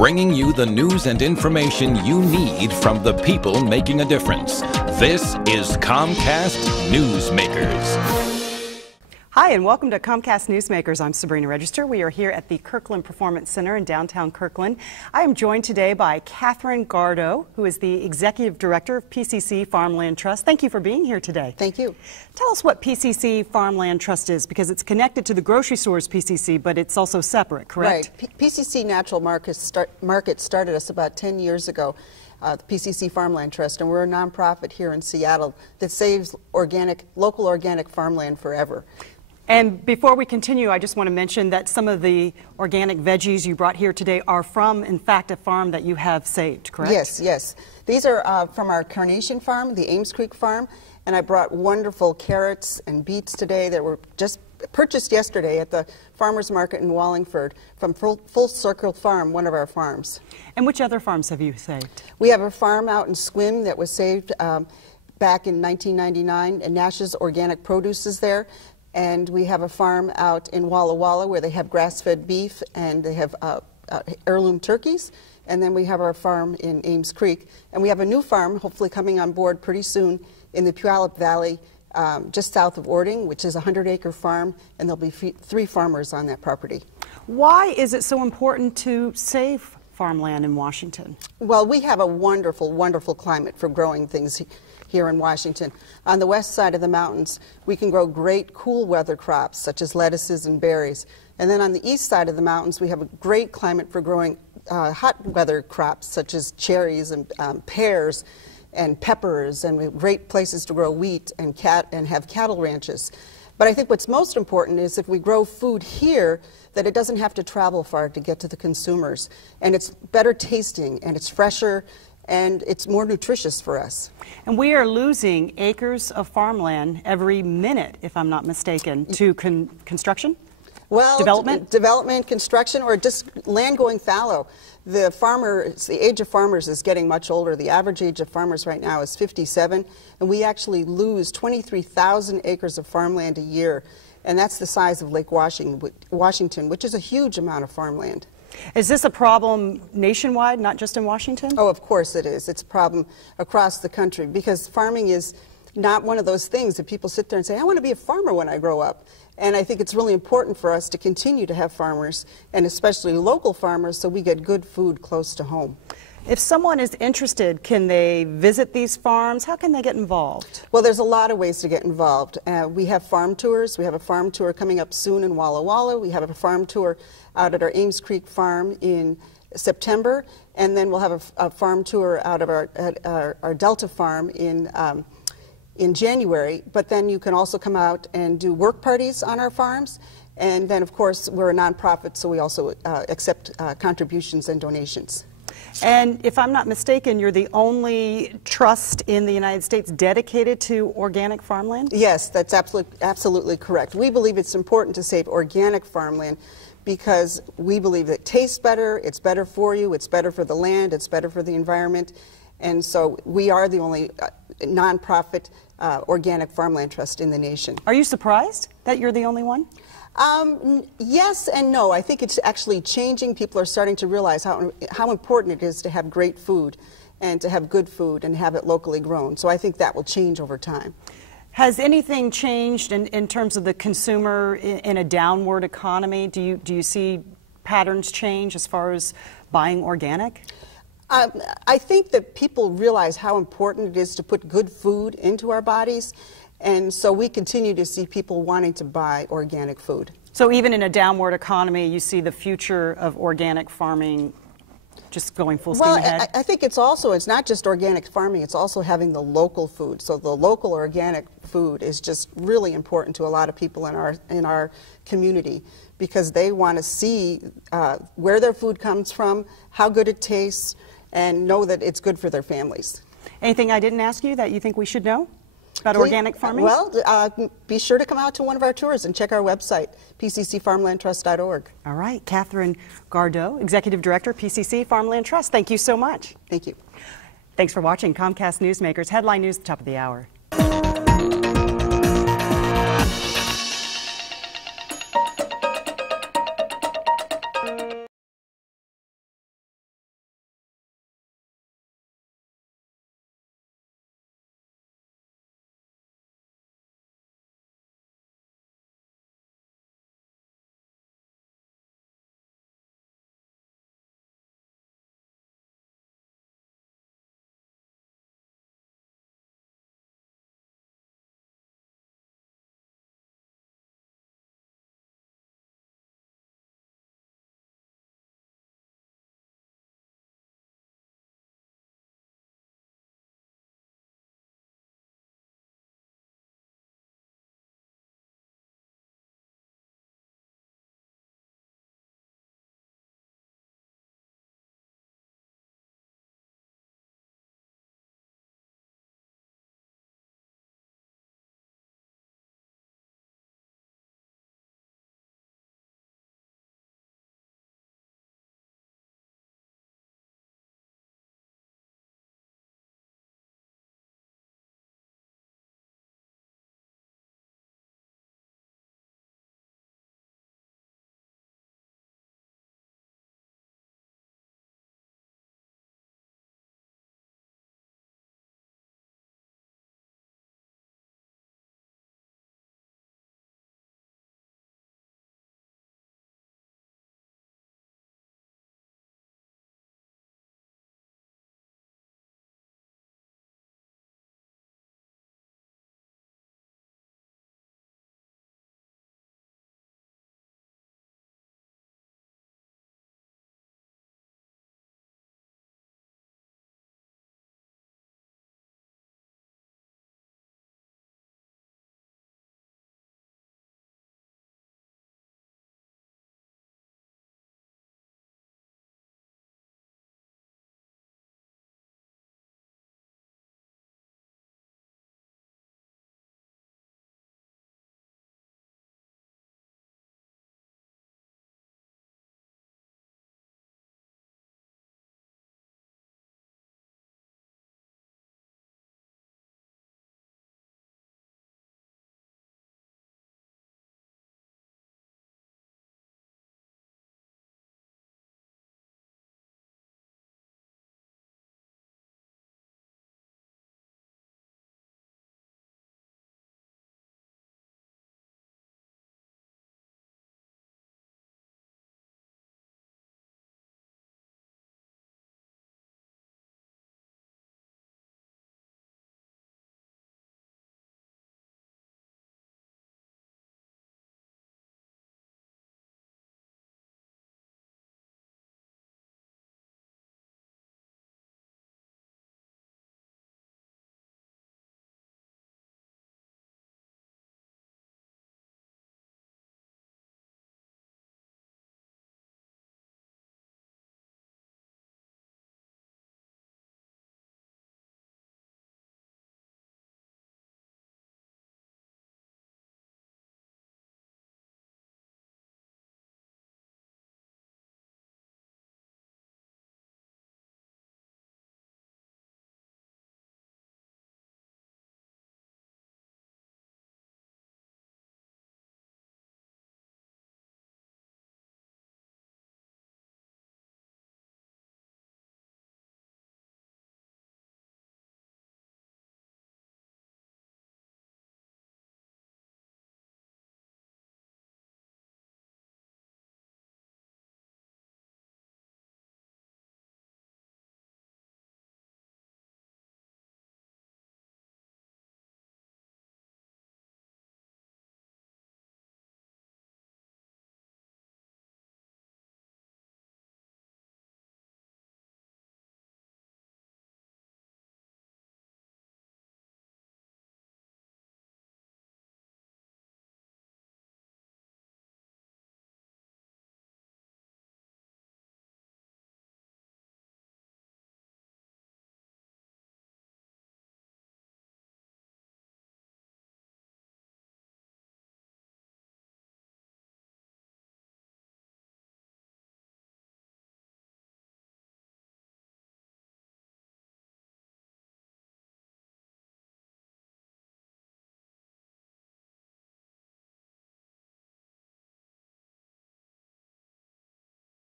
bringing you the news and information you need from the people making a difference. This is Comcast Newsmakers. Hi, and welcome to Comcast Newsmakers. I'm Sabrina Register. We are here at the Kirkland Performance Center in downtown Kirkland. I am joined today by Kathryn Gardow, who is the Executive Director of PCC Farmland Trust. Thank you for being here today. Thank you. Tell us what PCC Farmland Trust is, because it's connected to the grocery stores PCC, but it's also separate, correct? Right. PCC Natural Market started us about 10 years ago. The PCC Farmland Trust, and we're a nonprofit here in Seattle that saves local organic farmland forever. And before we continue, I just want to mention that some of the organic veggies you brought here today are from, in fact, a farm that you have saved, correct? Yes, yes. These are from our Carnation Farm, the Ames Creek Farm, and I brought wonderful carrots and beets today that were just purchased yesterday at the farmers market in Wallingford from Full Circle Farm, one of our farms. And which other farms have you saved? We have a farm out in Sequim that was saved back in 1999, and Nash's Organic Produce is there. And we have a farm out in Walla Walla where they have grass-fed beef and they have heirloom turkeys. And then we have our farm in Ames Creek. And we have a new farm, hopefully coming on board pretty soon, in the Puyallup Valley, just south of Ording, which is a 100-acre farm, and there'll be 3 farmers on that property. Why is it so important to save farmland in Washington? Well, we have a wonderful, wonderful climate for growing things here in Washington. On the west side of the mountains, we can grow great cool weather crops such as lettuces and berries. And then on the east side of the mountains, we have a great climate for growing hot weather crops such as cherries and pears and peppers, and we have great places to grow wheat and have cattle ranches. But I think what's most important is if we grow food here, that it doesn't have to travel far to get to the consumers. And it's better tasting, and it's fresher, and it's more nutritious for us. And we are losing acres of farmland every minute, if I'm not mistaken, to construction? Well, development, construction, or just land going fallow. The age of farmers is getting much older. The average age of farmers right now is 57, and we actually lose 23,000 acres of farmland a year, and that's the size of Lake Washington, which is a huge amount of farmland. Is this a problem nationwide, not just in Washington? Oh, of course it is. It's a problem across the country, because farming is not one of those things that people sit there and say, I want to be a farmer when I grow up. And I think it's really important for us to continue to have farmers, and especially local farmers, so we get good food close to home. If someone is interested, can they visit these farms? How can they get involved? Well, there's a lot of ways to get involved. We have farm tours. We have a farm tour coming up soon in Walla Walla. We have a farm tour out at our Ames Creek Farm in September, and then we'll have a farm tour out of our Delta Farm in January. But then you can also come out and do work parties on our farms. And then, of course, we're a nonprofit, so we also accept contributions and donations. And if I'm not mistaken, you're the only trust in the United States dedicated to organic farmland? Yes, that's absolutely correct. We believe it's important to save organic farmland because we believe it tastes better, it's better for you, it's better for the land, it's better for the environment. And so we are the only nonprofit organic farmland trust in the nation. Are you surprised that you're the only one? Yes and no. I think it's actually changing. People are starting to realize how important it is to have great food and to have good food and have it locally grown. So I think that will change over time. Has anything changed in terms of the consumer in a downward economy? Do you see patterns change as far as buying organic? I think that people realize how important it is to put good food into our bodies. And so we continue to see people wanting to buy organic food. So even in a downward economy, you see the future of organic farming just going full steam ahead? I think it's not just organic farming, it's also having the local food. So the local organic food is just really important to a lot of people in our community, because they want to see where their food comes from, how good it tastes, and know that it's good for their families. Anything I didn't ask you that you think we should know about organic farming? Well, be sure to come out to one of our tours and check our website, pccfarmlandtrust.org. All right. Kathryn Gardow, Executive Director, PCC Farmland Trust. Thank you so much. Thank you. Thanks for watching Comcast Newsmakers. Headline News, top of the hour.